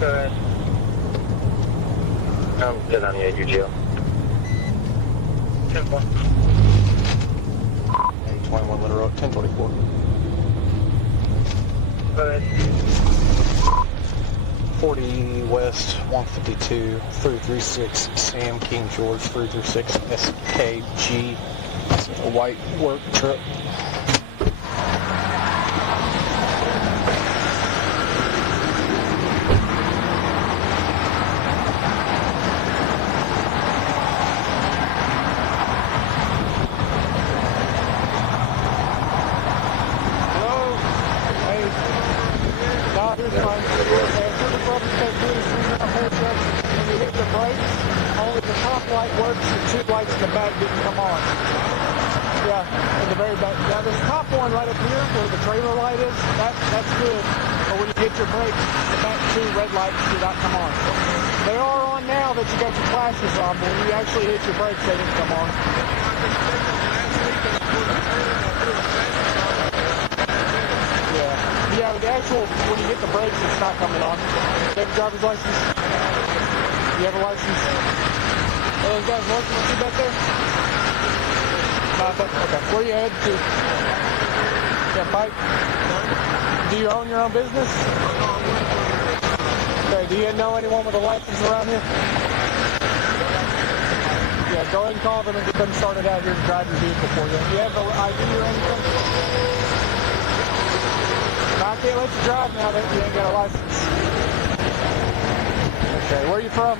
Go ahead. I'm good on the UGL. 10-4. 21 Little Road, 1024. Go ahead. 40 West, 152, 336, Sam King George, 336, SKG, a white work truck. When you actually hit your brakes, they didn't come on. Yeah, but the actual, when you hit the brakes, it's not coming on. Do you have a driver's license? You have a license? Are those guys working with you back there? Okay. Where are you headed to? Yeah, bike? Do you own your own business? Okay, do you know anyone with a license around here? Yeah, go ahead and call them and get them started out here to drive your vehicle for you. Do you have an ID or anything? No, I can't let you drive now that you ain't got a license. Okay, where are you from?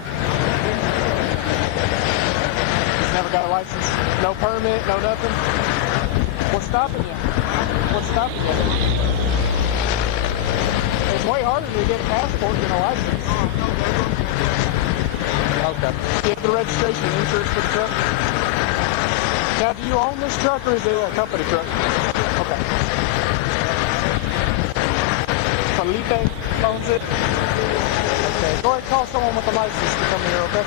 Never got a license? No permit, no nothing? What's stopping you? What's stopping you? It's way harder to get a passport than a license. Okay. You have the registration and insurance for the truck? Now, do you own this truck or is it a company truck? Okay. Felipe owns it? Okay. Go ahead and call someone with a license to come here, okay?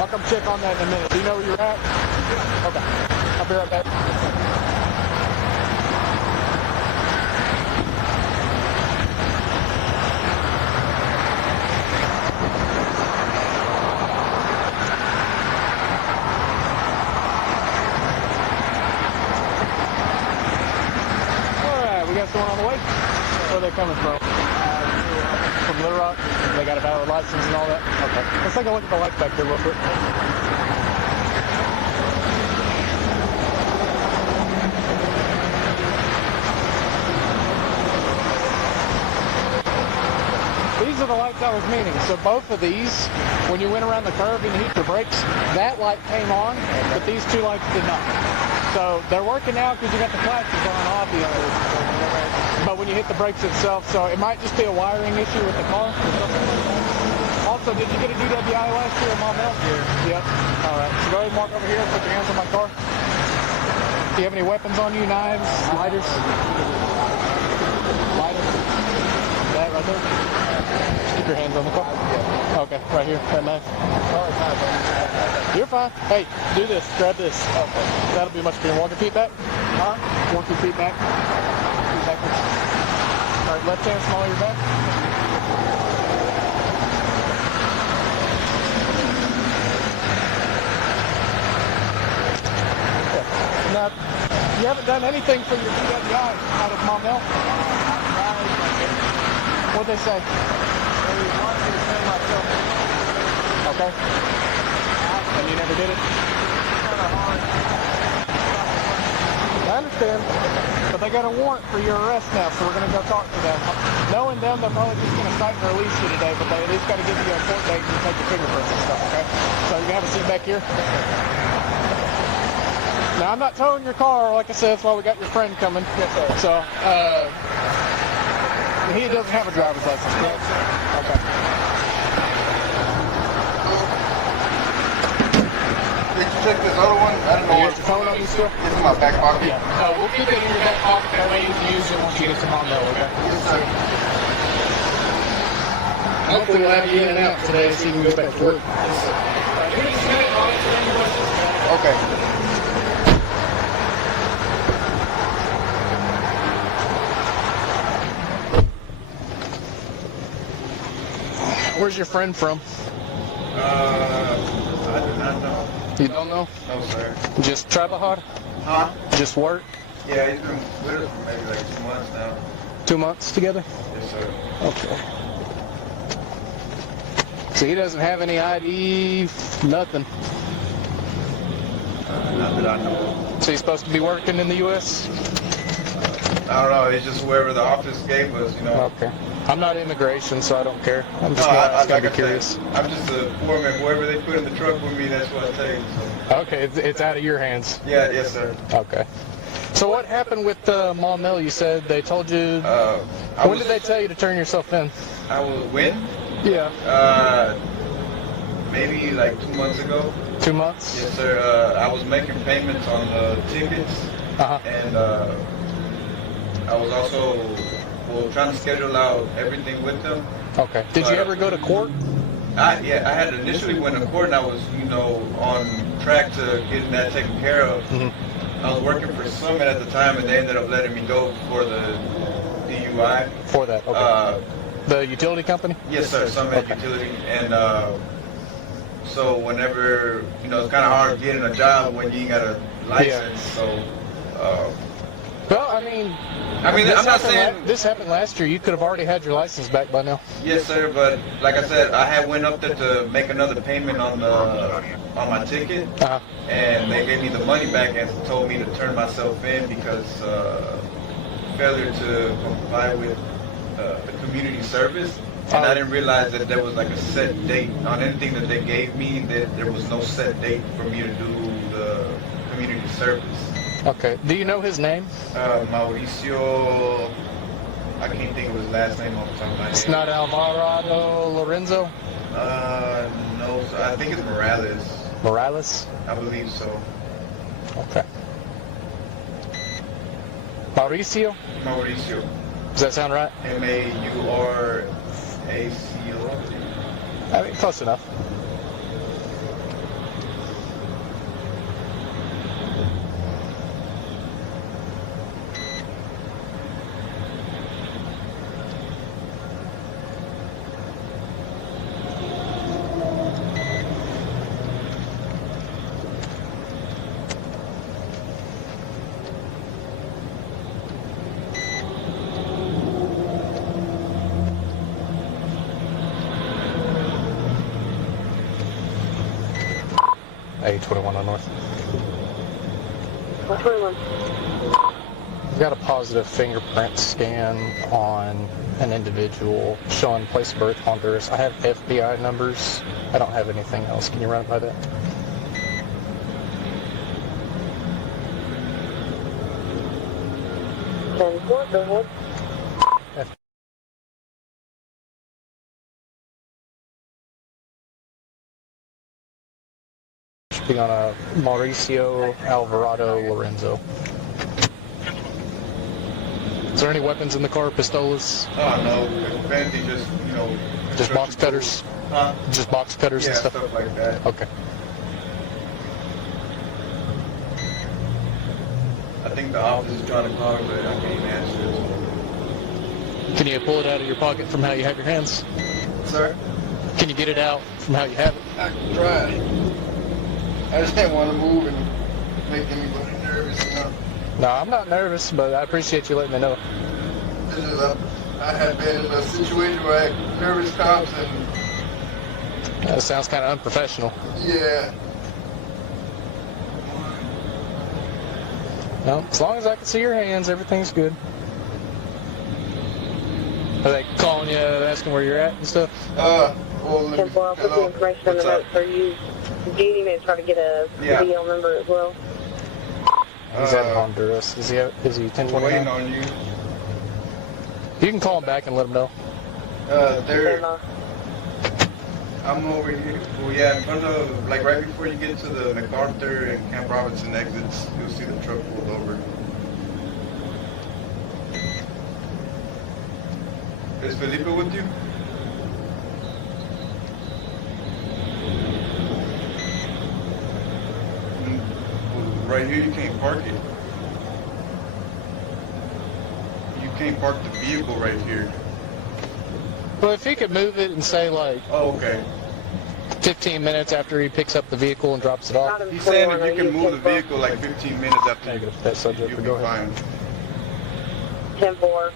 I'll come check on that in a minute. Do you know where you're at? Okay. I'll be right back. Going on the way? Where are they coming from? From Little Rock? They got a valid license and all that? Okay. Let's take a look at the lights back there real quick. These are the lights I was meaning. So both of these, when you went around the curve and you hit your brakes, that light came on, but these two lights did not. So they're working now because you got the flashes on, obviously. But when you hit the brakes itself, so it might just be a wiring issue with the car. Also, did you get a DWI last year in Maumelle? Yeah. Yep. All right. So go ahead and walk over here and put your hands on my car. Do you have any weapons on you? Knives? Lighters? Lighter? That right there? Just keep your hands on the car. Okay, right here. That knife. You're fine. Hey, do this. Grab this. Okay. That'll be much better. Walk your feet back. Huh? Walk your feet back. Feet backwards. All right, left hand small your back. Okay. Now, you haven't done anything for your DWI out of Maumelle? What'd they say? They want me to send myself. Okay. And you never did it? I understand, but they got a warrant for your arrest now, so we're going to go talk to them. Knowing them, they're probably just going to cite and release you today, but they at least got to give you a court date and take your fingerprints and stuff, okay? So you're going to have a seat back here. Now, I'm not towing your car, like I said, that's why we got your friend coming. Yes, sir. So, he doesn't have a driver's license, correct? Okay. Did you check this other one? I don't know. You got your phone on you still? It's in my back pocket. Yeah. We'll keep it in your back pocket. That way you can use it once you get to Maumelle, okay? Yes, sir. Hopefully we'll have you in and out today so you can go back to work. Okay. Where's your friend from? I do not know. You don't know? No, sir. Just trabajar? Huh? Just work? Yeah, he's been with us for maybe like 2 months now. 2 months together? Yes, sir. Okay. So he doesn't have any ID, nothing. Not that I know. So he's supposed to be working in the U.S.? I don't know. It's just whoever the office gave us, you know. Okay. I'm not immigration, so I don't care. I'm just No, gonna like be I curious. said, I'm just a foreman. Whoever they put in the truck with me, that's what I take. So. Okay, it's out of your hands. Yeah, yes, sir. Okay. So what happened with Maumelle? You said they told you. When did they tell you to turn yourself in? I was when? Yeah. Maybe like 2 months ago. 2 months? Yes, sir. I was making payments on the tickets, and I was also trying to schedule out everything with them. Okay. Did you ever go to court? I had initially went to court, and I was, on track to getting that taken care of. Mm-hmm. I was working for Summit at the time, and they ended up letting me go for the DUI. For that, okay. The utility company? Yes, sir, Summit Utility. And so whenever, it's kind of hard getting a job when you ain't got a license. So, well, I mean, I'm not saying this happened last year. You could have already had your license back by now. Yes, sir. But like I said, I had went up there to make another payment on my ticket, and they gave me the money back and told me to turn myself in because failure to comply with the community service. And I didn't realize that there was like a set date on anything that they gave me. That there was no set date for me to do the community service. Okay. Do you know his name? Mauricio. I can't think of his last name off the top of my head. It's not Alvarado Lorenzo? No. I think it's Morales. Morales? I believe so. Okay. Mauricio? Mauricio. Does that sound right? Mauracio. I mean, close enough. A21 on North. 21. We've got a positive fingerprint scan on an individual showing place of birth Honduras. I have FBI numbers. I don't have anything else. Can you run it by that? Go ahead. Be on a Mauricio Alvarado Lorenzo. Is there any weapons in the car? Pistolas? Oh no, if anything, Just box cutters? Huh? Just box cutters Yeah, and stuff? stuff like that. Okay. I think the office is trying to call, but I can't answer it. Can you pull it out of your pocket from how you have your hands? Sir? Can you get it out from how you have it? I can try. I just didn't want to move and make anybody nervous, No, I'm not nervous, but I appreciate you letting me know. This is I had been in a situation where I had nervous cops and... That sounds kind of unprofessional. Yeah. No, as long as I can see your hands, everything's good. Are they calling you, asking where you're at and stuff? Well, Temple, I'll put the information on the note for you. Do you need me to try to get a DL number as well? He's at Honduras. Is he 1029? Waiting on you. You can call him back and let him know. I'm over here. Well, yeah, in front of, like right before you get to the MacArthur and Camp Robinson exits, you'll see the truck pulled over. Is Felipe with you? Right here, you can't park it. You can't park the vehicle right here. Well, if he could move it and say like Oh, okay. 15 minutes after he picks up the vehicle and drops it off. He's saying if you can move the vehicle like 15 minutes after Negative. That subject. you'll be Go ahead. fine. 10-4.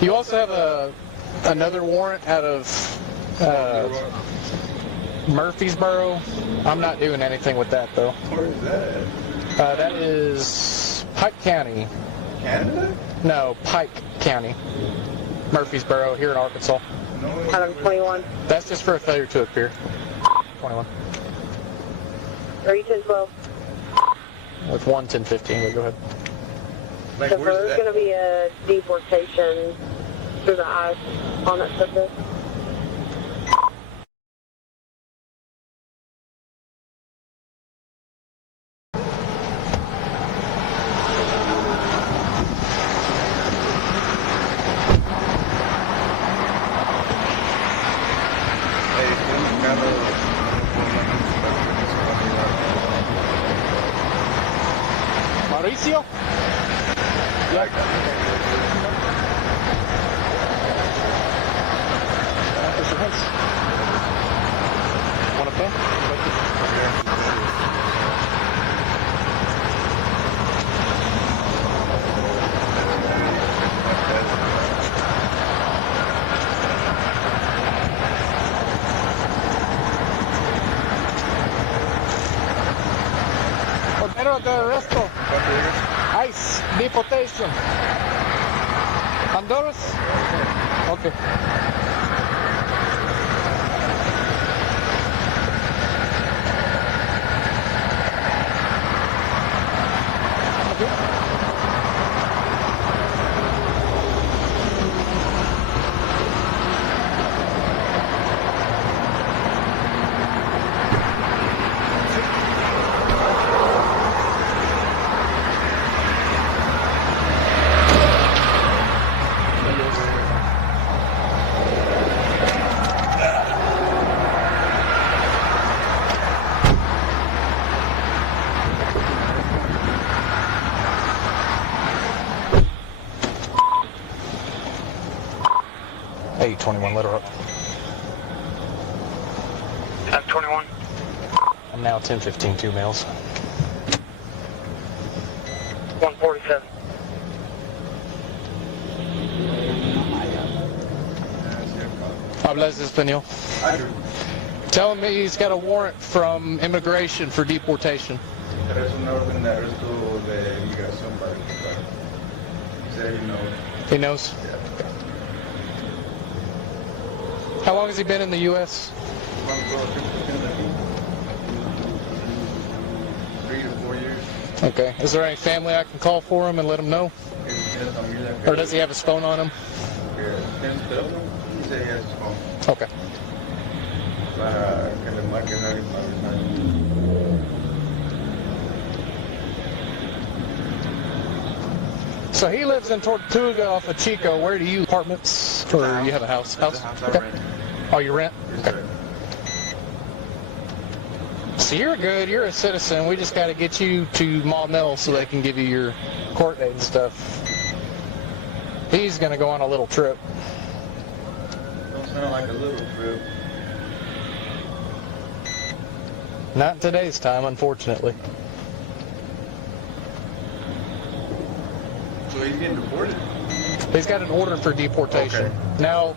You also have another warrant out of Murfreesboro. I'm not doing anything with that though. Where is that? That is Pike County. Canada? No, Pike County. Murfreesboro, here in Arkansas. No. Out of 21. That's just for a failure to appear. 21. 32-12. With 1, 10, 15. Go ahead. Like, So where's there's going to that? be a deportation through the ice on that subject. Hey, Mauricio? like, Want to pay? Ordero de arresto. ICE, deportation. Honduras? Okay. Hey, 21, let her up. That's 21. I'm now 10-15, 2 males. 147. Hablas español. I do. Tell him he's got a warrant from immigration for deportation. There's an orden de arresto de migración para explicar. He said he knows. He knows. Yeah. How long has he been in the U.S.? 3 to 4 years. Okay. Is there any family I can call for him and let him know? Or does he have his phone on him? He said he has his phone. Okay. Para que le marque a alguien para avisar. So he lives in Tortuga off of Chico. Where do you apartments? Or you have a house? It's a house I Okay. rent. Oh, you rent? Yes, Okay. sir. So you're good. You're a citizen. We just got to get you to Maumelle so they can give you your court date and stuff. He's going to go on a little trip. Don't sound like a little trip. Not in today's time, unfortunately. So he's getting deported? He's got an order for deportation. Okay. Now,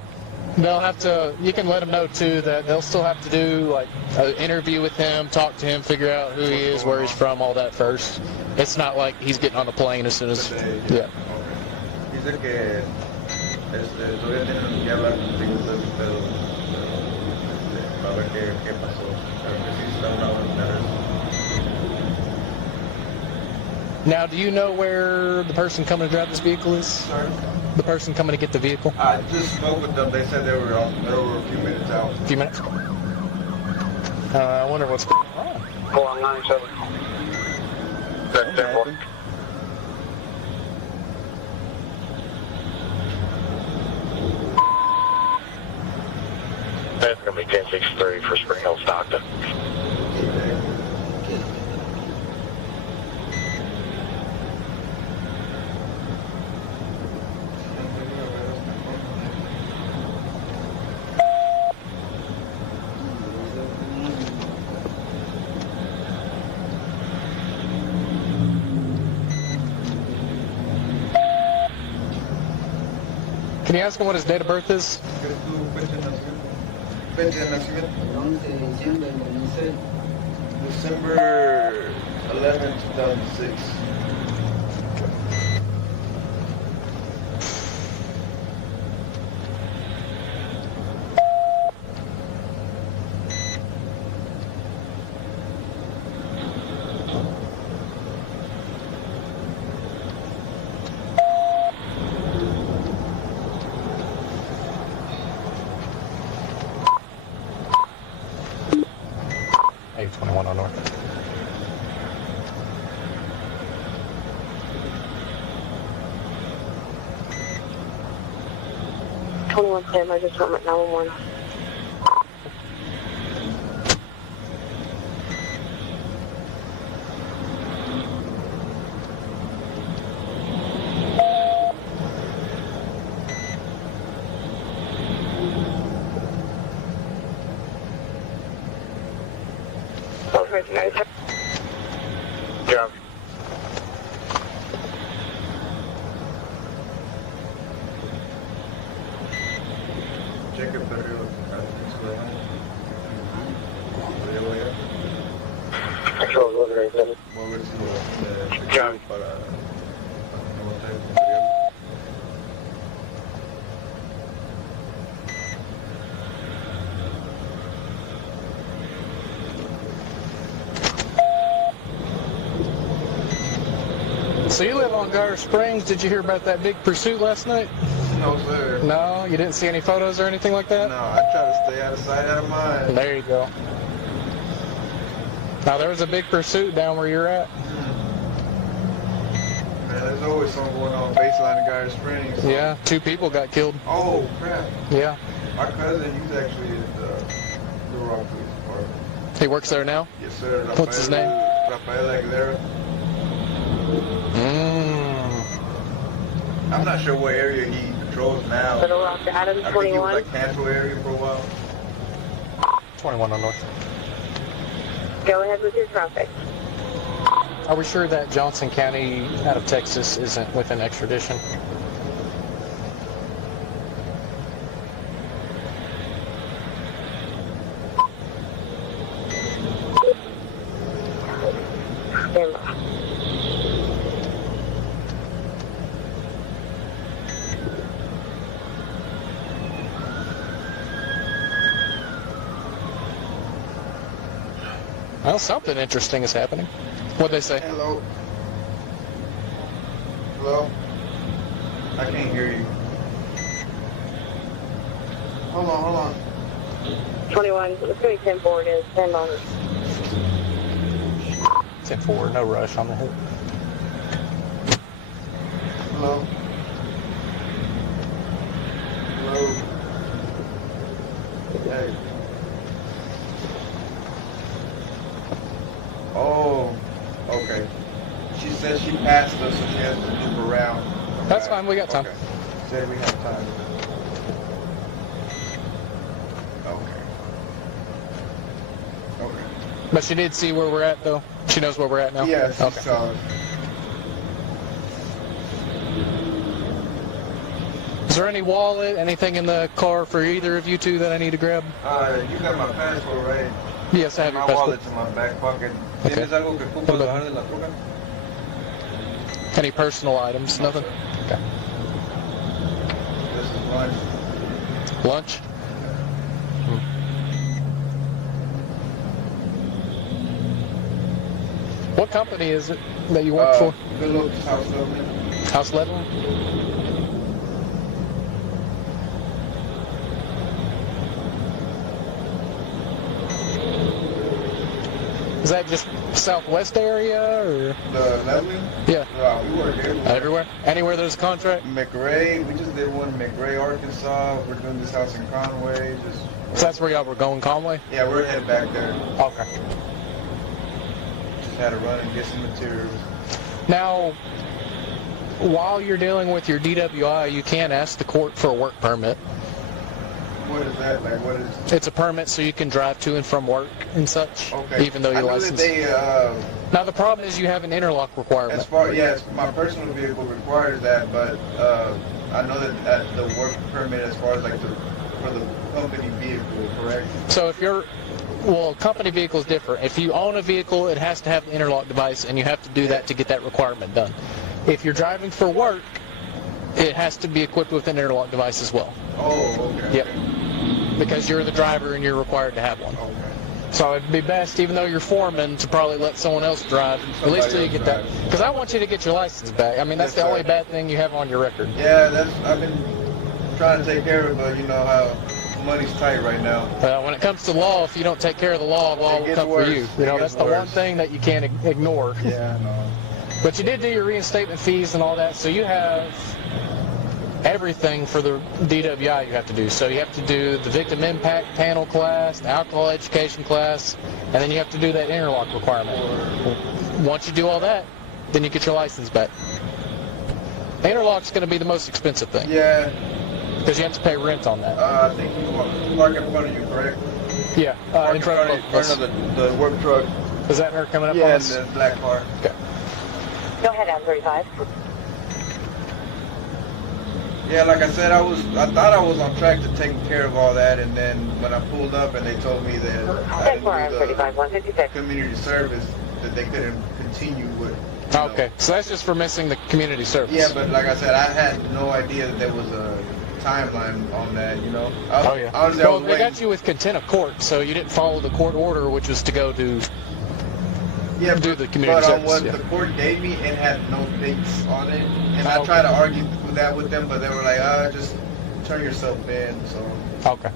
they'll have to, you can let them know too that they'll still have to do like an interview with him, talk to him, figure out who he is, where he's from, all that first. It's not like he's getting on the plane as soon as, yeah. Dice que todavía tienen que hablar contigo pero para ver qué pasó. Pero que sí está una buena. Now, do you know where the person coming to drive this vehicle is? Sorry? The person coming to get the vehicle? I just spoke with them. They said they were a few minutes out. A few minutes? I wonder what's going on. Go on 97. That's 10-4. That's going to be 1063 for Spring Hill Stockton. Can you ask him what his date of birth is? December 11, 2006. A21 on North. I just went at 911. Job. Check el periodo. Control 197. Mover si Job. para So you live on Garter Springs. Did you hear about that big pursuit last night? No, sir. No? You didn't see any photos or anything like that? No, I try to stay out of sight, out of mind. There you go. Now there was a big pursuit down where you're at. Man, there's always something going on baseline in Garter Springs. So. Yeah, 2 people got killed. Oh, crap. Yeah. My cousin, he's actually at the Rock Police Department. He works there now? Yes, sir. What's his name? Rafael Aguilera. Mmm. I'm not sure what area he patrols now. Little Rock to Adam, I think he 21. was like Cantrell area for a while. 21 on North. Go ahead with your traffic. Are we sure that Johnson County out of Texas isn't within extradition? Stand by. Well, something interesting is happening. What'd they say? Hello. Hello? I can't hear you. Hold on. 21. It's going to be 10-4. It is. Stand on. 10-4, no rush on the hit. Hello? Hello? Hey. Oh, okay. She said she passed us, so she has to loop around. That's fine, we got time. Okay. She said we have time. Okay. Okay. But she did see where we're at, though? She knows where we're at now? Yeah, she Okay. saw it. there any wallet, anything in the car for either of you two that I need to grab? You got my passport, right? Yes, I have my your passport. wallet's in my back pocket. Okay. ¿Tienes algo que ocupas bajar de la troca? Any personal items? Nothing? Okay. This is lunch. Lunch? What company is it that you work for? Good look, house government. House level? Is that just southwest area or? The leveling? Yeah. We work everywhere. Everywhere? Anywhere there's a contract? McRae, we just did one in McRae, Arkansas. We're doing this house in Conway. So that's where y'all were going, Conway? Yeah, we're headed back there. Okay. Just had to run and get some materials. Now, while you're dealing with your DWI, you can ask the court for a work permit. What is that? Like, what is? It's a permit so you can drive to and from work and such, Okay. even though you're licensed. Now the problem is you have an interlock requirement. My personal vehicle requires that, but I know that the work permit as far as like for the company vehicle, correct? So if you're, well, company vehicle is different. If you own a vehicle, it has to have the interlock device, and you have to do that to get that requirement done. If you're driving for work, it has to be equipped with an interlock device as well. Oh, okay. Yep. Because you're the driver and you're required to have one. Okay. So it'd be best, even though you're foreman, to probably let someone else drive, at least till you get that. Because I want you to get your license back. I mean, that's the only bad thing you have on your record. Yeah, I've been trying to take care of it, but you know how money's tight right now. When it comes to law, if you don't take care of the law will come for you. You know, that's the one thing that you can't ignore. Yeah, I know. But you did do your reinstatement fees and all that, so you have everything for the DWI you have to do. So you have to do the victim impact panel class, the alcohol education class, and then you have to do that interlock requirement. Once you do all that, then you get your license back. Interlock's going to be the most expensive thing. Yeah. Because you have to pay rent on that. I think you park in front of you, correct? Yeah, in front of the work truck. Is that her coming up on Yeah, us? the black car. Okay. Go ahead, M35. Yeah, like I said, I thought I was on track to taking care of all that, and then when I pulled up and they told me that I didn't do the community service, that they couldn't continue with. Okay, so that's just for missing the community service. Yeah, but like I said, I had no idea that there was a timeline on that, you know. Honestly, well, they got you with contempt of court, so you didn't follow the court order, which was to go to do the community service. But on what the court gave me, it had no dates on it, and I tried to argue that with them, but they were like, just turn yourself in, so. Okay.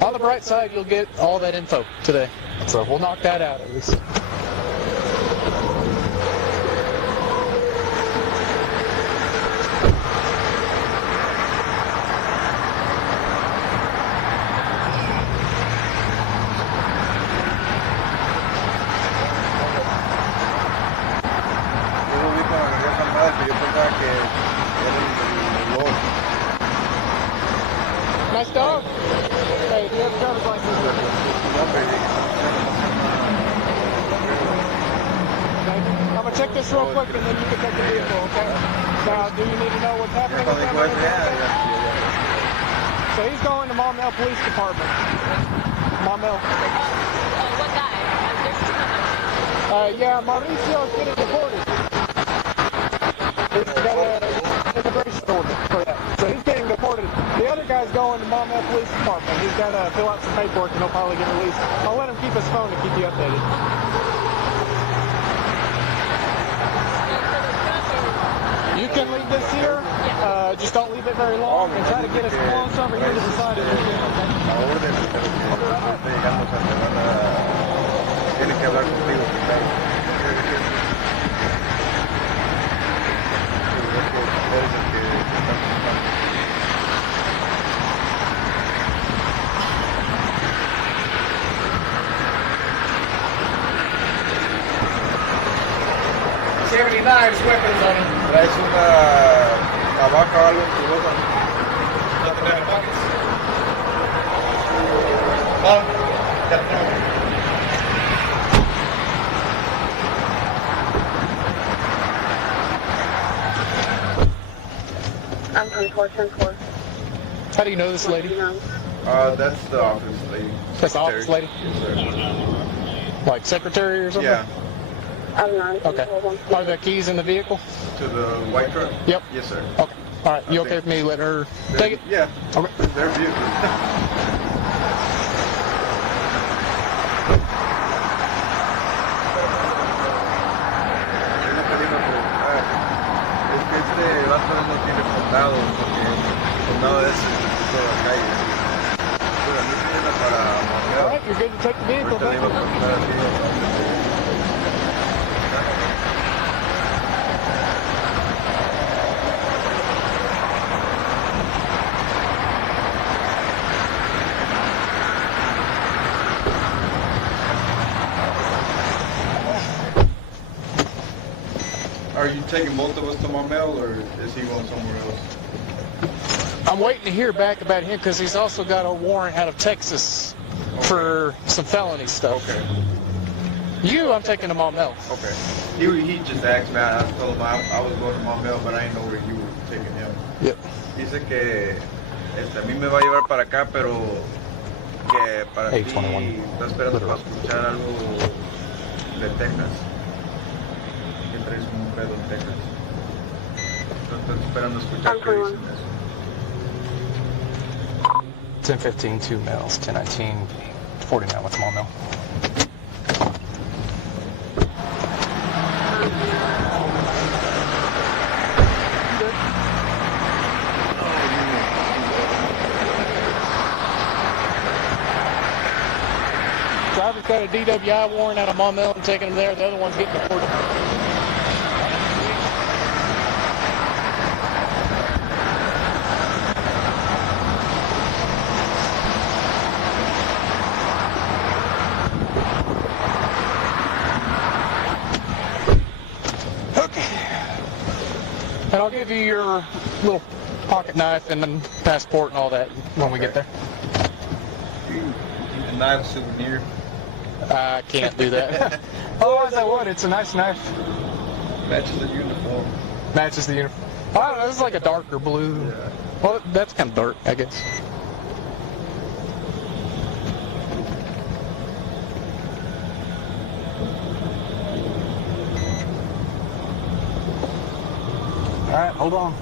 On the bright side, you'll get all that info today, so we'll knock that out at least. Nice dog. Hey, do you have a driver's license with you? Okay. I'm gonna check this real quick and then you can take the vehicle, okay? Now, do you need to know what's happening with him? So he's going to Maumelle Police Department. Maumelle. What guy? There's two of them. Yeah, Mauricio's getting deported. He's got an immigration order for that. So he's getting deported. The other guy's going to Maumelle Police Department. He's got to fill out some paperwork and he'll probably get released. I'll let him keep his phone to keep you updated. You can leave this here. Just don't leave it very long and try to get as close over here to the side as you can, okay? Tiene que hablar contigo. Knives, weapons on him. ¿Traes una navaja o algo en tu bolsa? Nothing in the pockets. I'm 2410-4. How do you know this lady? That's the office lady. That's the office lady? Yes, sir. Like secretary or something? Yeah. I'm 9. Okay. Are the keys in the vehicle? To the white truck? Yep. Yes, sir. Okay. All right. You okay with me letting her take it? Yeah. Okay. Their vehicle. Va a estar no tiene condado porque el condado es toda la calle. Pero a mí me viene para All right. You're good to take the vehicle. ahorita le iba a preguntar a ti. Are you taking both of us to Marmel, or is he going somewhere else? I'm waiting to hear back about him because he's also got a warrant out of Texas for some felony stuff. Okay. You, I'm taking to Maumelle. Okay. He just asked me. I told him I was going to Marmel, but I didn't know where you were taking him. Yep. Dice que a mí me va a llevar para acá, pero que para ti está esperando para escuchar algo de Texas. Que traes un pedo en Texas. Estoy esperando escuchar qué dicen eso. 1015, 2 males, 1019, 49 with Maumelle. Driver's got a DWI warrant out of Maumelle and taking him there. The other one's getting deported. And I'll give you your little pocket knife and then passport and all that when we get there. A knife souvenir. I can't do that. Otherwise I would. It's a nice knife. Matches the uniform. Matches the uniform. I don't know. This is like a darker blue. Yeah. Well, that's kind of dark, I guess. All right, hold on.